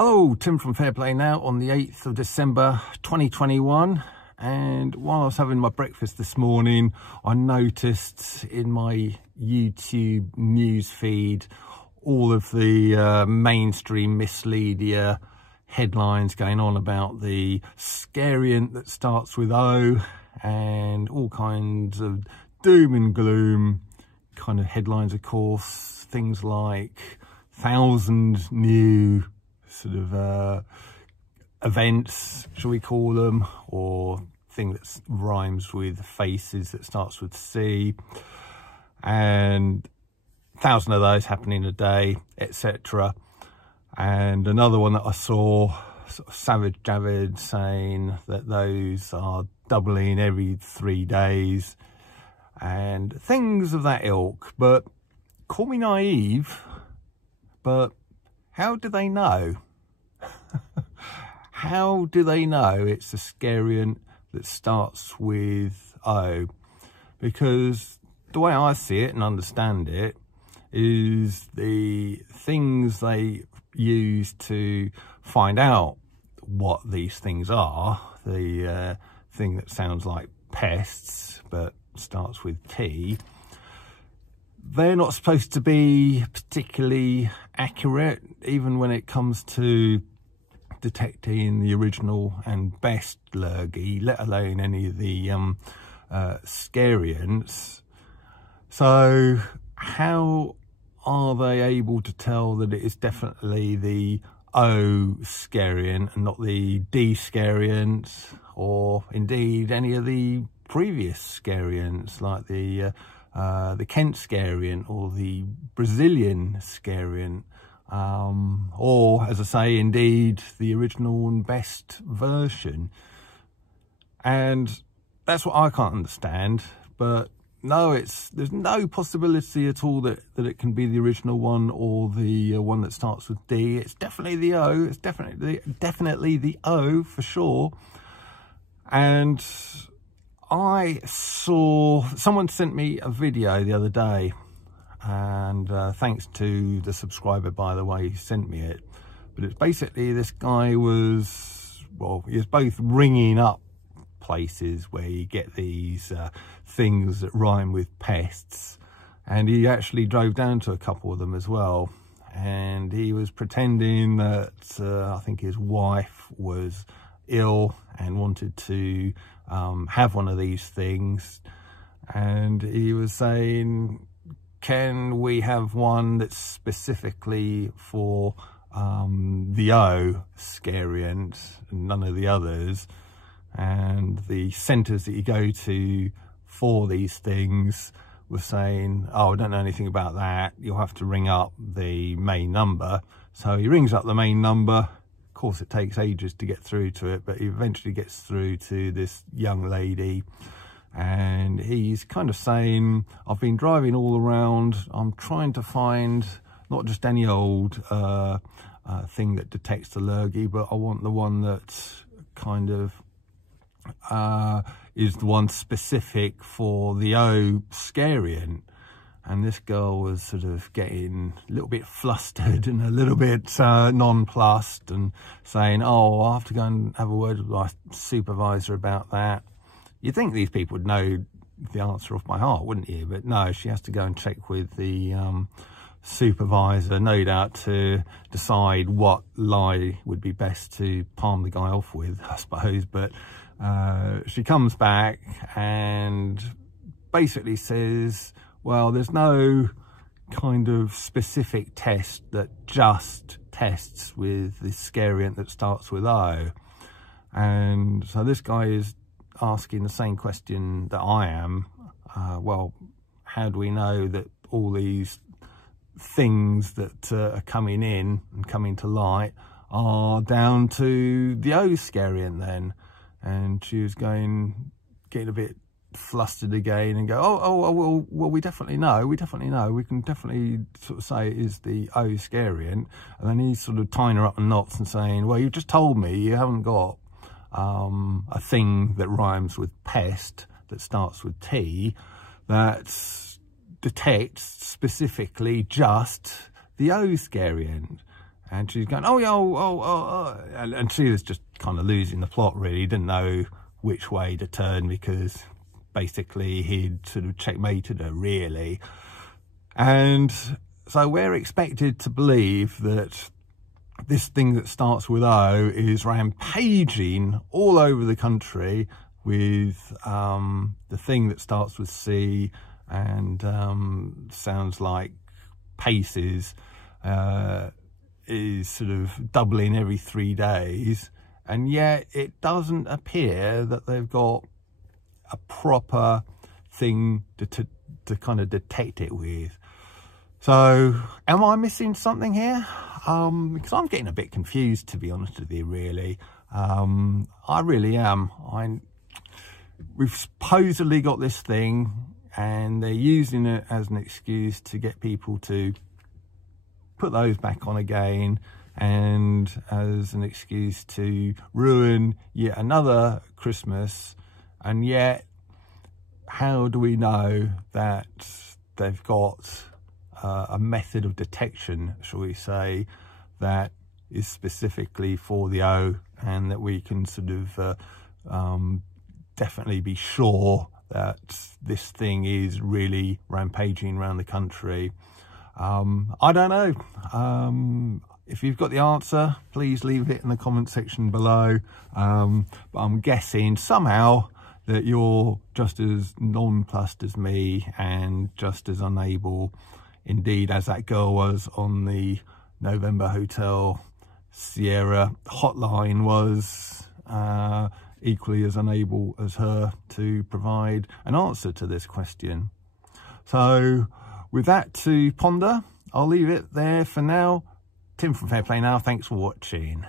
Hello, Tim from Fairplay Now on the 8th of December 2021, and while I was having my breakfast this morning I noticed in my YouTube news feed all of the mainstream misleadia headlines going on about the scariant that starts with O and all kinds of doom and gloom kind of headlines, of course, things like 1,000 new sort of events, shall we call them, or thing that rhymes with faces that starts with C, and 1,000 of those happening a day, etc. And another one that I saw, sort of Savage Javid saying that those are doubling every 3 days and things of that ilk. But call me naive, but how do they know? How do they know it's a scariant that starts with O? Because the way I see it and understand it is the things they use to find out what these things are, the thing that sounds like pests but starts with T, they're not supposed to be particularly accurate, even when it comes to detecting the original and best lurgy, let alone any of the scariants. So how are they able to tell that it is definitely the O scariant and not the D scariant, or indeed any of the previous scariants like the Kent scariant or the Brazilian scariant, or, as I say, indeed the original and best version? And that's what I can't understand. But no, there's no possibility at all that it can be the original one or the one that starts with D. It's definitely the O. It's definitely the O for sure. And I saw someone sent me a video the other day, and thanks to the subscriber, by the way, who sent me it. But it's basically, this guy was, well, he was both ringing up places where you get these things that rhyme with pests, and he actually drove down to a couple of them as well, and he was pretending that I think his wife was ill and wanted to have one of these things, and he was saying, can we have one that's specifically for the O scariant and none of the others? And the centres that you go to for these things were saying, oh, I don't know anything about that, you'll have to ring up the main number. So he rings up the main number. Of course, it takes ages to get through to it, but he eventually gets through to this young lady, and he's kind of saying, I've been driving all around, I'm trying to find not just any old thing that detects the lurgy, but I want the one that kind of is the one specific for the O scariant. And this girl was sort of getting a little bit flustered and a little bit nonplussed, and saying, oh, I'll have to go and have a word with my supervisor about that. You'd think these people would know the answer off by heart, wouldn't you? But no, she has to go and check with the supervisor, no doubt, to decide what lie would be best to palm the guy off with, I suppose. But she comes back and basically says, well, there's no kind of specific test that just tests with the scariant that starts with O. And so this guy is asking the same question that I am. Well, how do we know that all these things that are coming in and coming to light are down to the O scariant then? And she was getting a bit flustered again and go, well, we definitely know, we can definitely sort of say it is the O scariant. And then he's sort of tying her up in knots and saying, well, you just told me you haven't got a thing that rhymes with pest that starts with T that detects specifically just the O scariant. And she's going, oh, yeah, and she was just kind of losing the plot, really. Didn't know which way to turn, because basically he'd sort of checkmated her, really. And so we're expected to believe that this thing that starts with O is rampaging all over the country, with the thing that starts with C and sounds like paces, is sort of doubling every 3 days, and yet it doesn't appear that they've got a proper thing to kind of detect it with. So am I missing something here? Because I'm getting a bit confused, to be honest with you, really. I really am. We've supposedly got this thing, and they're using it as an excuse to get people to put those back on again, and as an excuse to ruin yet another Christmas. And yet, how do we know that they've got a method of detection, shall we say, that is specifically for the O, and that we can sort of definitely be sure that this thing is really rampaging around the country? I don't know. If you've got the answer, please leave it in the comment section below. But I'm guessing somehow that you're just as nonplussed as me, and just as unable, indeed, as that girl was on the November Hotel Sierra hotline was, equally as unable as her to provide an answer to this question. So with that to ponder, I'll leave it there for now. Tim from Fair Play Now, thanks for watching.